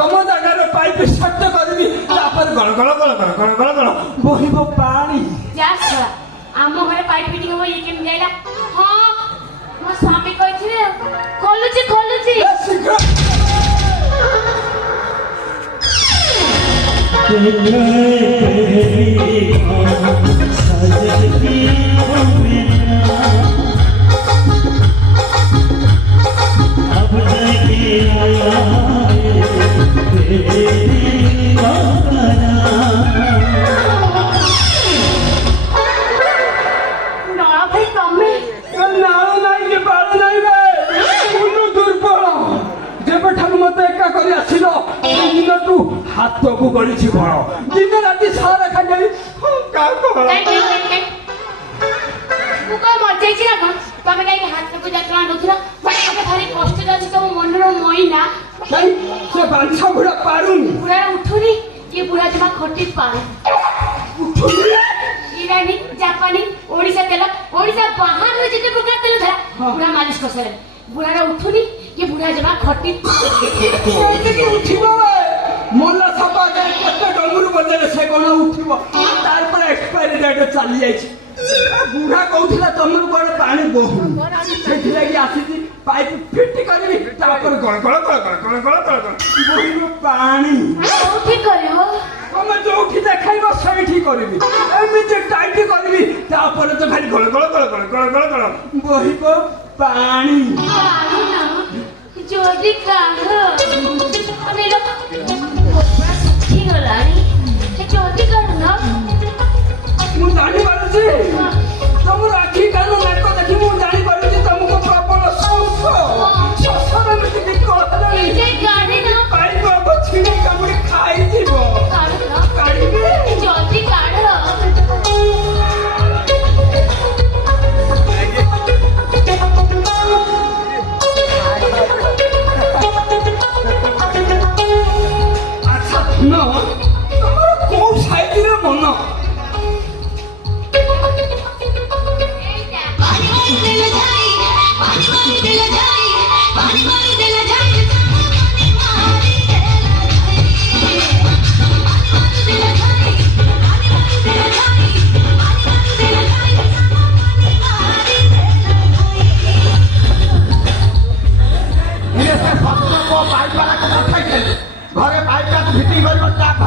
ତମ ଜାଗାରେ ପାଇପ ସଟ୍ଟ କରିବି ତାପରେ ଗଳ ଗଳ ଗଳ ଗଳ ଗଳ ଗଳ ଗଳ ବହିବ ପାଣି। ଯା ଶଳା ଆମ ଘରେ ପାଇପ ଫିଟିଂ ହବ ଇଏ କେମିତି ଯାଇଲା? ହଁ ମୋ ସ୍ୱାମୀ କହିଥିଲେ ଖୋଲୁଛି ଖୋଲୁଛି। ଶୀଘ୍ର ହାତକୁ ଗଳିଛି ବଳ ଦିନ ରାତି ସାରା ଖାଲି ମୁଁ କଣ ମରିଯାଇଛି ନା କଣ? ତମେ କାହିଁକି ହାତକୁ ଯନ୍ତ୍ରଣା ଦଉଥିଲ? ମତେ ଭାରି କଷ୍ଟ ଯାଉଛି ତମ ମନର ମଇନା। ସେ ବାଞ୍ଛା ବୁଢା ପାରୁନି ବୁଢା ଉଠୁନି ଇଏ ବୁଢା ଜମା ଖଟି ପାରୁ ଇରାନୀ ଜାପାନୀ ଓଡିଶା ତେଲ ଓଡିଶା ବାହାରୁ ଯେତେ ପ୍ରକାର ତେଲ ଥିଲା ବୁଢା ମାଲିସ କରିସାରିଲାଣି। ବୁଢାଟା ଉଠୁନି ଇଏ ବୁଢା ଜମା ଖଟି ଉଠିବ ମଲା ସଫା କେତେ ଡଙ୍ଗୁରୁ ବଦଳରେ ସେ କଣ ଉଠିବ? ତାପରେ ଏକ୍ସପାୟରି ଡେଟ୍ ଚାଲି ଯାଇଛି। ବୁଢା କହୁଥିଲା ତମର କୁଆଡେ ପାଣି ବହୁ ସେଥିଲାଗି ଆସିଛି ପାଇପ ଫିଟି କରିବି ତାପରେ ଗଳ ଗଳ ଗଳ ଗଳ ଗଳ ଗଳ ଗଳ ଗଳ ବହିବ ପାଣି। କୋଉଠି କରିବ? ତମେ ଯୋଉଠି ଦେଖାଇବ ସେଇଠି କରିବି ଏମିତି ଟାଇଟ୍ କରିବି ତାପରେ ତ ଖାଲି ଗଳ ଗଳ ଗଳ ଗଳ ଗଳ ଗଳ ଗଳ ବହିବ ପାଣି। ଯଦି କାଢ ଶୁଖିଗଲାଣି ଯଦି କାଢୁନ ମୁଁ ଜାଣିପାରୁଛି ତମର ଆଖି କାନ ନାକ ଦେଖି ମୁଁ ଜାଣିପାରୁଛି ତମକୁ ପ୍ରବଳ ଶୋଷର ଏମିତି ବିକଳ ହେଲାଣି ପାଇପ ଅବ ଛିଣ୍ଡି କାମୁଡି ଖାଇଯିବ। କାଢିବି ଜଲ୍ଦି କାଢ। ତମର କୋଉ ସାଇଜରେ ମନ? पानी वाली दिल जाई, पानी वाली दिल जाई, पानी वाली